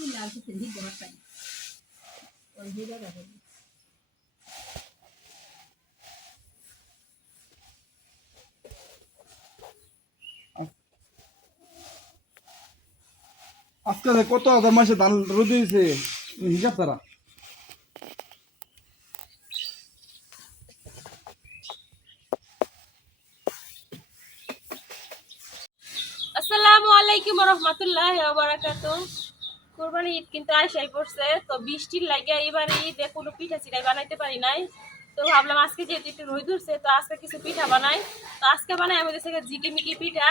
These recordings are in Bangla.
আজকে কত হাজার মাসে ধান রোদ হয়েছে হিসাব তারা। আসসালামু আলাইকুম রহমতুল্লাহ বারাকাতুহু। কুরবানি ঈদ কিন্তু আইসাই পড়ছে, তো বৃষ্টির লাগে এবার ঈদে কোনো পিঠা চিড়াই বানাইতে পারি নাই। তো ভাবলাম আজকে যেহেতু একটু রোদ উঠছে, তো আজকে কিছু পিঠা বানাই। তো আজকে বানাই আমাদের থেকে ঝিকিমিকি পিঠা,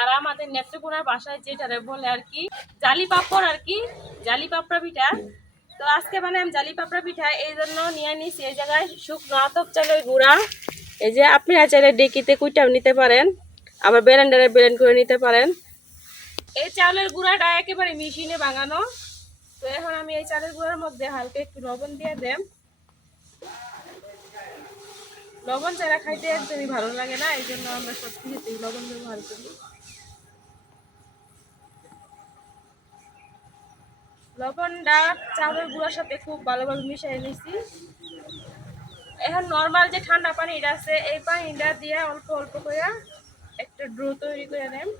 আর আমাদের নেত্রকোনার বাসায় যেটারে বলে আর কি জালি পাপড় আর কি, জালি পাপড়া পিঠা। তো আজকে বানাই জালি পাপড়া পিঠা, এই জন্য নিয়ে নিছি এই জায়গায় শুকনো আতপ চালের গুঁড়া। এই যে আপনারা চাইলে ডেকিতে কুইটাও নিতে পারেন, আবার ব্লেন্ডারে ব্লেন্ড করে নিতে পারেন। এই চাউলের গুঁড়াটা একেবারে মেশিনে ভাঙানো। তো এখন আমি এই চালের গুঁড়ার মধ্যে হালকা একটু লবণ দিয়ে দেব। লবণ ছাড়া খাইতে একদমই ভালো লাগে না, এই জন্য আমরা সব কিছুতেই লবণ ব্যবহার করি। লবণটা চাউলের গুঁড়ার সাথে খুব ভালোভাবে মিশিয়ে নিছি। এখন নর্মাল যে ঠান্ডা পানিটা আছে, এই পানিটা দিয়ে অল্প অল্প করে একটা ড্রো তৈরি করে নেন।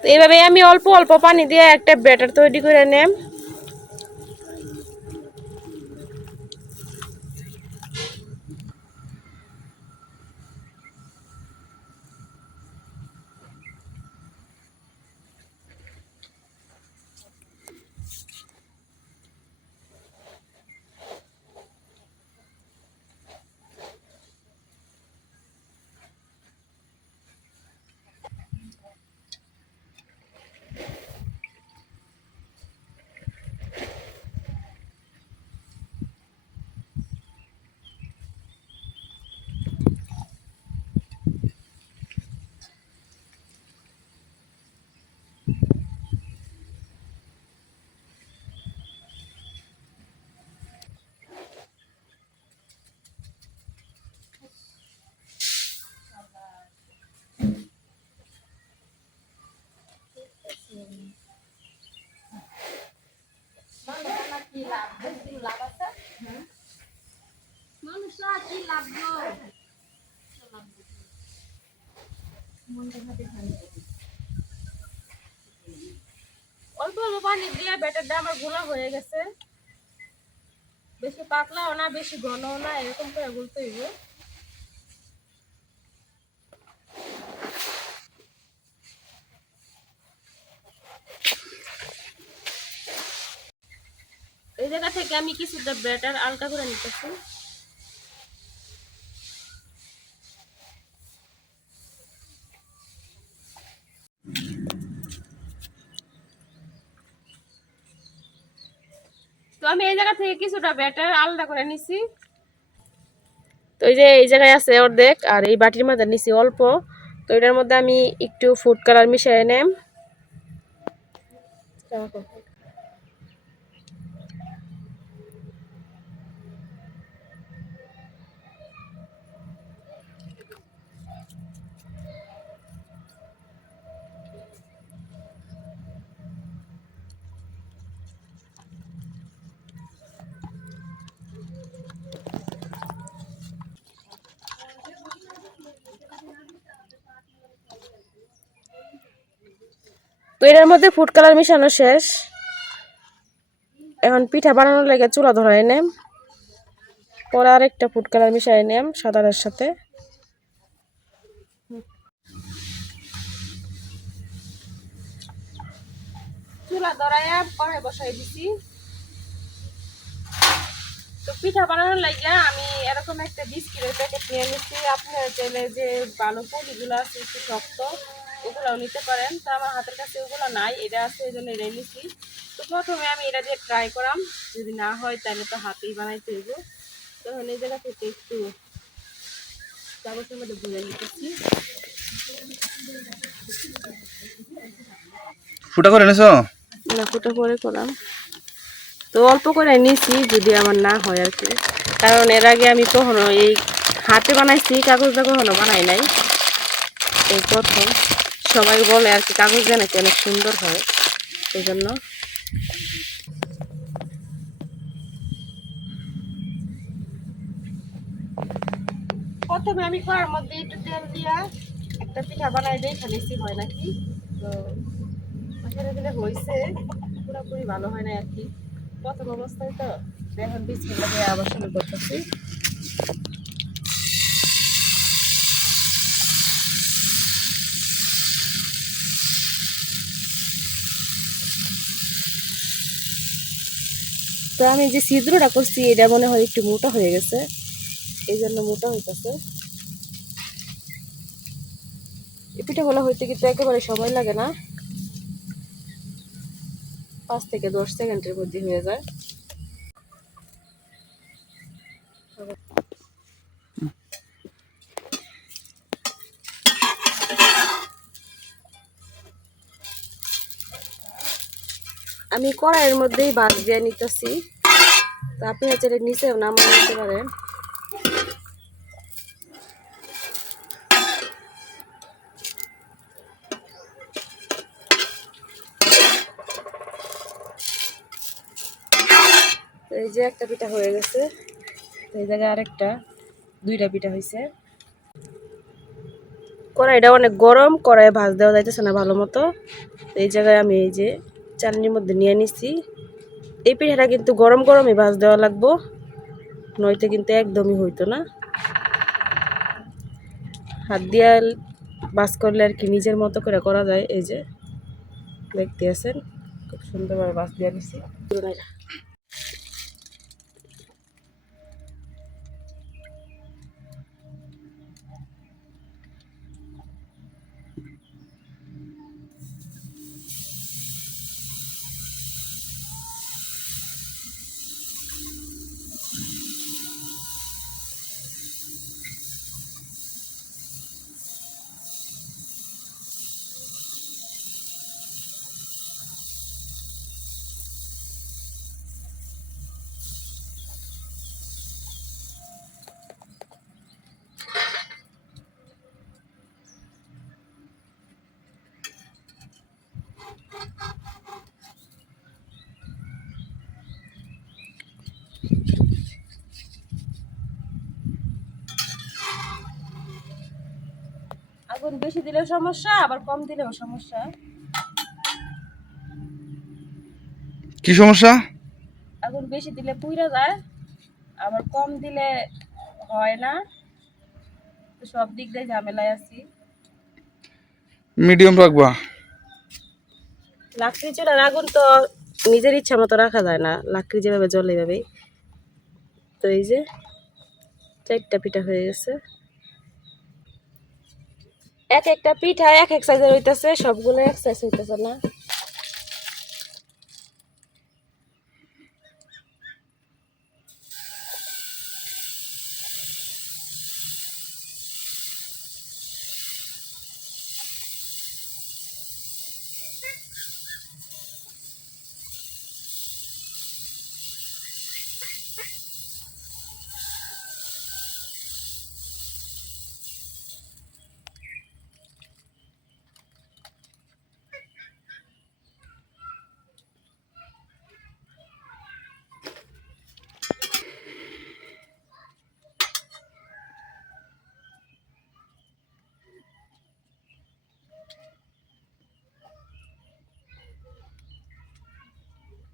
তো এইভাবে আমি অল্প অল্প পানি দিয়ে একটা ব্যাটার তৈরি করে নেব। অল্প অল্প পানি দিয়ে ব্যাটারটা আমার গোলা হয়ে গেছে, বেশি পাতলাও না বেশি ঘনও না, এরকম করে গুলতে হইব। এই জায়গা থেকে আমি কিছুটা ব্যাটার আলগা করে নিতেছি। তো আমি এই জায়গা থেকে কিছুটা ব্যাটার আলাদা করে নিছি। তো এই যে এই জায়গায় আছে অর্ধেক, আর এই বাটির মধ্যে নিছি অল্প। তো এটার মধ্যে আমি একটু ফুড কালার মিশিয়ে নেম। তো এটার মধ্যে ফুড কালার মিশানো শেষ। এখন পিঠা বানানোর লাগে চুলা ধরাই নেম, পরে আরেকটা ফুড কালার মিশাই নেম সাদারের সাথে। চুলা ধরাইয়া কড়াই বসাই দিছি। তো পিঠা বানানোর লাগিয়া আমি এরকম একটা বিস্কিটের প্যাকেট নিয়ে নিচ্ছি। আপনারা চাইলে যে ভালো পলিগুলো আছে একটু শক্ত ওগুলোও নিতে পারেন। তো আমার হাতের কাছে ওগুলো নাই, এটা আছে এই জন্য এটা নিচ্ছি। তো প্রথমে আমি এটা দিয়ে ট্রাই করাম, যদি না হয় তাহলে তো হাতেই বানাইতে হইব। তখন এই জায়গা থেকে একটু কাগজের মধ্যে ভরে নিতেছি। ফুটা করে এনেছো? না, ফুটো করে করলাম তো অল্প করে নিছি, যদি আমার না হয় আর কি। কারণ এর আগে আমি কখনো এই হাতে বানাইছি, কাগজটা কখনো বানাই নাই, এই প্রথম। সবাই বলে আর কি কাগজ দিয়ে নাকি অনেক সুন্দর হয়, এই জন্য। প্রথমে আমি কড়ার মধ্যে একটু তেল দিয়া একটা পিঠা বানাই দেখে নিছি হয় নাকি। তো ধীরে ধীরে হয়েছে, পুরোপুরি ভালো হয় না আর কি, প্রথম অবস্থায়। তো এখন বিস্কুট দিয়ে আবার শুরু করতেছি। তো আমি যে ছিদ্রটা করছি এটা মনে হয় একটু মোটা হয়ে গেছে, এই জন্য মোটা হইতেছে। এই পিঠাগুলো হইতে কিন্তু একেবারে সময় লাগে না, 5 থেকে 10 সেকেন্ডের মধ্যে হয়ে যায়। আমি কড়াইয়ের মধ্যেই ভাত দিয়ে নিতেছি, তো আপনি হচ্ছে নিচে নামাই নিতে পারেন। তো এই যে একটা পিঠা হয়ে গেছে, তো এই জায়গায় আরেকটা, 2টা পিঠা হয়েছে। কড়াইটা অনেক গরম, কড়াইয়ে ভাজ দেওয়া যাইতেছে না ভালো মতো। এই জায়গায় আমি এই যে চালনির মধ্যে নিয়ে নিছি। এই পিঠাটা কিন্তু গরম গরমই ভাজ দেওয়া লাগবো, নয়তো কিন্তু একদমই হইতো না। হাত দিয়ে ভাজ করলে আর কি নিজের মতো করে করা যায়। এই যে দেখতে আছেন খুব সুন্দরভাবে ভাজ দিয়ে নিছি। আগুন বেশি দিলেও সমস্যা, আবার কম দিলেও সমস্যা। কি সমস্যা? আগুন বেশি দিলে পুড়ে যায়, আবার কম দিলে হয় না। তো সব দিক দিয়ে ঝামেলায় আছি। মিডিয়াম রাখবা। লাকড়ি চুলার আগুন তো নিজের ইচ্ছা মতো রাখা যায় না, লাকড়ি যেভাবে জ্বলে এভাবেই। তো এই যে 4টা পিঠা হয়ে গেছে, এক একটা পিঠা এক এক সাইজের হইতেছে, সবগুলো এক সাইজ হইতেছে না।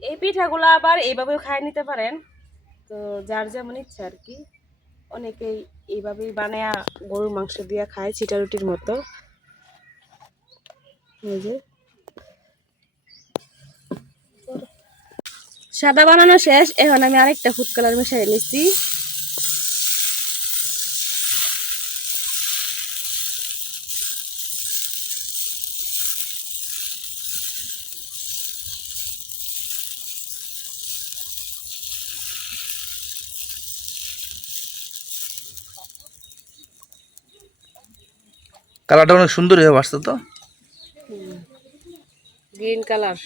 এই পিঠাগুলো আবার এইভাবেও খাই নিতে পারেন, তো যার যেমন ইচ্ছা আর কি। অনেকেই এইভাবেই বানায়া গরুর মাংস দিয়ে খায় চিটা রুটির মতো। এই যে সাদা বানানো শেষ, এখন আমি আরেকটা ফুড কালার মিশিয়ে নিচ্ছি। কালারটা অনেক সুন্দর হয়ে আসছে তো। Green colour.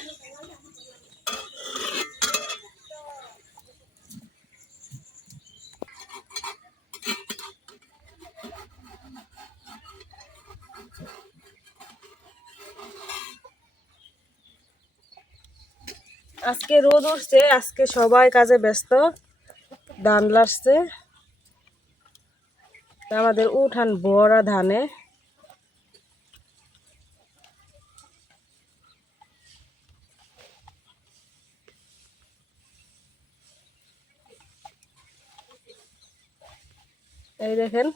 আজকে রোদ উঠছে, আজকে সবাই কাজে ব্যস্ত, ধান লাগছে, আমাদের উঠান ভরা ধানে। এই দেখেন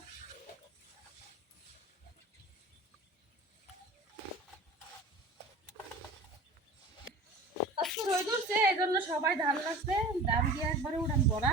আজকে রোদ উঠছে, এই জন্য সবাই ধান লাগছে, ধান দিয়ে একবারে উঠান ভরা।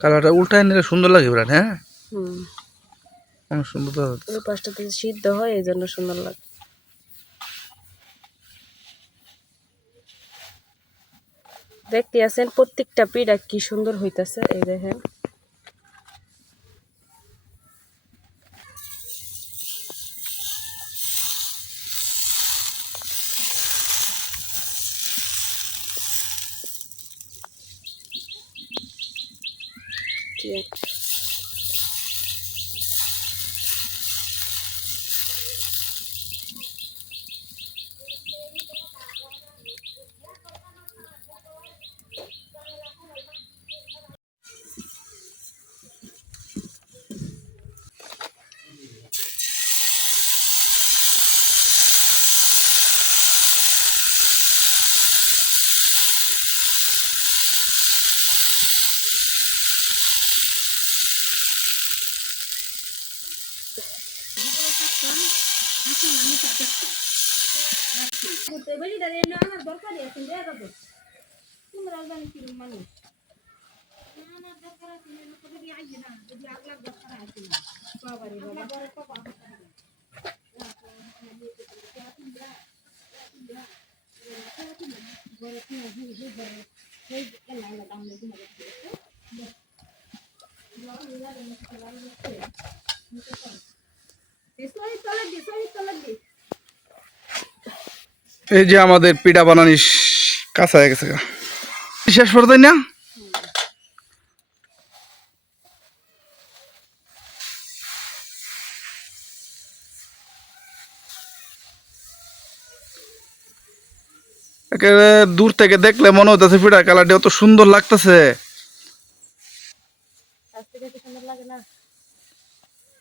কালারটা উল্টায় নিলে সুন্দর লাগে বিরাট। হ্যাঁ, হুম, অনেক সুন্দর তো। ওই পাশটাতে সিদ্ধ হয়, এই জন্য সুন্দর লাগে। দেখতে আছেন প্রত্যেকটা পিঠা কি সুন্দর হইতাছে, এই দেখেন। এই যে আমাদের পিঠা বানানি কাঁচা হয়ে গেছে, শেষ করে দেয় না। একেবারে দূর থেকে দেখলে মনে হইতেছে পিঠার কালারটা অত সুন্দর লাগতেছে।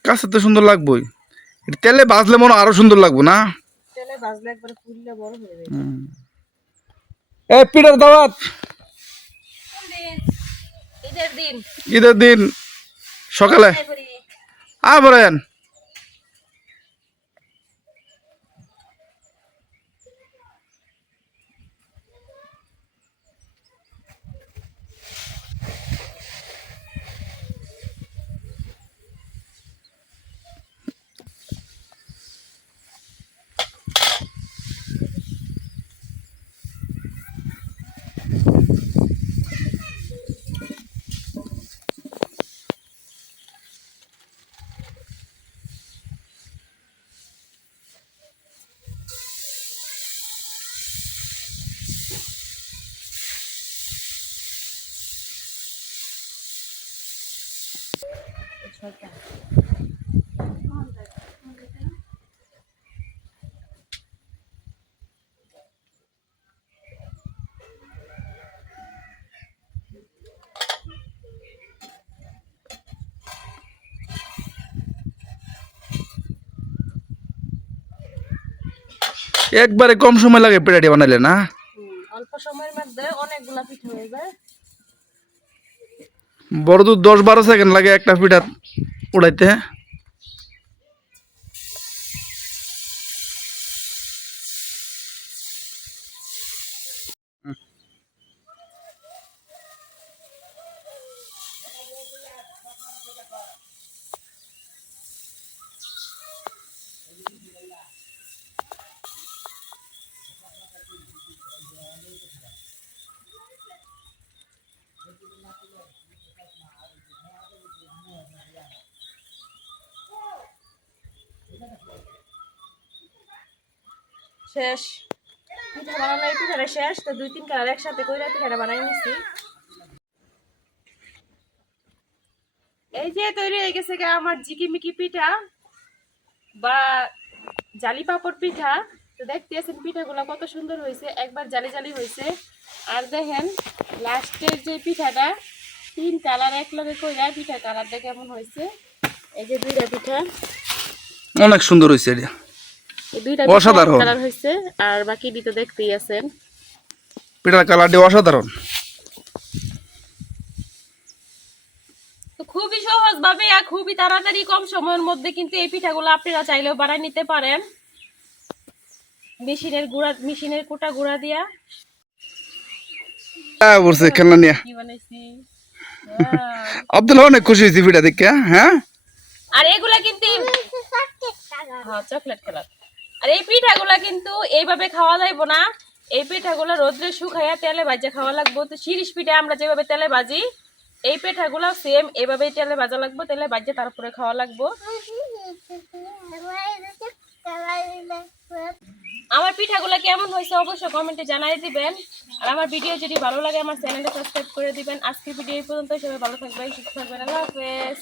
কাছে তো সুন্দর লাগবেই, তেলে ভাজলে মনে হয় আরো সুন্দর লাগবে না। তেলে ভাজলে একবারে ফুললে বড় হয়ে যাবে। এই পিঠার দাওয়াত ঈদের দিন, ঈদের দিন সকালে বলেন। একবারে কম সময় লাগে পিঠাটি বানাইলে না? অল্প সময়ের মধ্যে অনেকগুলা পিঠা হয়ে যায়। বড় তো 10-12 সেকেন্ড লাগে একটা পিঠা উড়াইতে। শেষ পিঠা বানানো, এই পিঠাটা শেষ। তো 2-3 কালার একসাথে কইরা পিঠাটা বানাই নিছি। এই যে তৈরি হয়ে গেছে গা আমার জিকিমিকি পিঠা বা জালি পাপড় পিঠা। তো দেখতেছেন পিঠাগুলো কত সুন্দর হয়েছে, একবার জালি জালি হয়েছে। আর দেখেন লাস্টের যে পিঠাটা 3 কালার একলগে কইরা পিঠা কালারটা কেমন হয়েছে। এই যে 2টা পিঠা, অনেক সুন্দর হয়েছে এটা, এই 2টা অসাধারণ কালার হয়েছে। আর বাকি দুটো দেখতেই আছেন, পিঠার কালারটি অসাধারণ। তো খুবই সহজ ভাবে আর খুবই তাড়াতাড়ি কম সময়ের মধ্যে কিন্তু এই পিঠাগুলো আপনারা চাইলেও বানাই নিতে পারেন মেশিনের কুটা গুঁড়া দিয়া। বলছে খেলনা নিয়ে কি বানাইছি আব্দুল্লাহ অনেক খুশি হয়েছে পিঠা দেখে। হ্যাঁ, আর এগুলা কিন্তু চকলেট কালার। আর এই পিঠাগুলা কিন্তু এইভাবে খাওয়া যাইব না, এই পিঠাগুলা রোদ্রে শুকাইয়া তেলে ভাজা খাওয়া লাগবো। তো শিরিষ পিঠা আমরা যেভাবে তেলে ভাজি, এই পিঠাগুলা সেম এভাবেই তেলে ভাজা লাগবো, তেলে ভাজা তারপরে খাওয়া লাগবো। আমার পিঠাগুলা কেমন হয়েছে অবশ্যই কমেন্টে জানাই দিবেন। আর আমার ভিডিও যদি ভালো লাগে আমার চ্যানেলটা সাবস্ক্রাইব করে দিবেন। আজকের ভিডিও এই পর্যন্ত, সবাই ভালো থাকবেন, সুস্থ থাকবেন। আল্লাহ হাফেজ।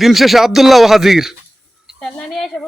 দিন শেষে আব্দুল্লাহ হাজির। খেলনা নিয়ে এসে